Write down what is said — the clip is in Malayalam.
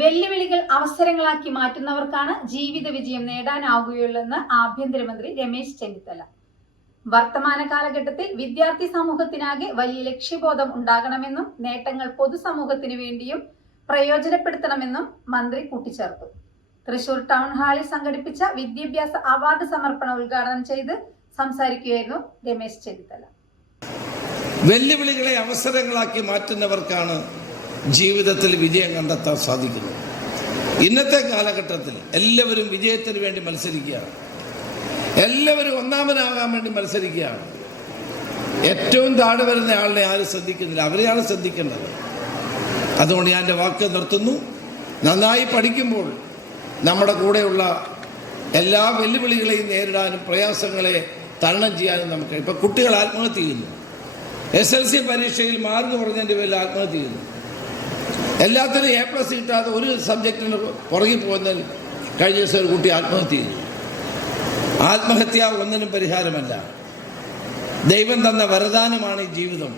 വെല്ലുവിളികൾ അവസരങ്ങളാക്കി മാറ്റുന്നവർക്കാണ് ജീവിത വിജയം നേടാനാവുകയുള്ളെന്ന് ആഭ്യന്തരമന്ത്രി രമേശ് ചെന്നിത്തല. വർത്തമാന കാലഘട്ടത്തിൽ വിദ്യാർത്ഥി സമൂഹത്തിനാകെ വലിയ ലക്ഷ്യബോധം ഉണ്ടാകണമെന്നും നേട്ടങ്ങൾ പൊതുസമൂഹത്തിനു വേണ്ടിയും പ്രയോജനപ്പെടുത്തണമെന്നും മന്ത്രി കൂട്ടിച്ചേർത്തു. തൃശൂർ ടൗൺ ഹാളിൽ സംഘടിപ്പിച്ച വിദ്യാഭ്യാസ അവാർഡ് സമർപ്പണ ഉദ്ഘാടനം ചെയ്ത് സംസാരിക്കുകയായിരുന്നു രമേശ് ചെന്നിത്തല. വെല്ലുവിളികളെ അവസരങ്ങളാക്കി മാറ്റുന്നവർക്കാണ് ജീവിതത്തിൽ വിജയം കണ്ടെത്താൻ സാധിക്കുന്നത്. ഇന്നത്തെ കാലഘട്ടത്തിൽ എല്ലാവരും വിജയത്തിന് വേണ്ടി മത്സരിക്കുകയാണ്. എല്ലാവരും ഒന്നാമനാകാൻ വേണ്ടി മത്സരിക്കുകയാണ്. ഏറ്റവും താഴെ വരുന്ന ആളിനെ ആരും ശ്രദ്ധിക്കുന്നില്ല, അവരെയാണ് ശ്രദ്ധിക്കേണ്ടത്. അതുകൊണ്ട് ഞാൻ എൻ്റെ വാക്ക് നിർത്തുന്നു. നന്നായി പഠിക്കുമ്പോൾ നമ്മുടെ കൂടെയുള്ള എല്ലാ വെല്ലുവിളികളെയും നേരിടാനും പ്രയാസങ്ങളെ തരണം ചെയ്യാനും നമുക്ക് ഇപ്പം കുട്ടികൾ ആത്മഹത്യ ചെയ്യുന്നു. SLC പരീക്ഷയിൽ മാർക്ക് കുറഞ്ഞതിൻ്റെ പേരിൽ ആത്മഹത്യ ചെയ്യുന്നു. എല്ലാത്തിനും A+ കിട്ടാതെ ഒരു സബ്ജക്റ്റിന് പുറകിൽ പോകുന്നതിൽ കഴിഞ്ഞ ദിവസം ഒരു കുട്ടി ആത്മഹത്യ ചെയ്തു. ആത്മഹത്യ ഒന്നിനും പരിഹാരമല്ല. ദൈവം തന്ന വരദാനമാണ് ഈ ജീവിതം.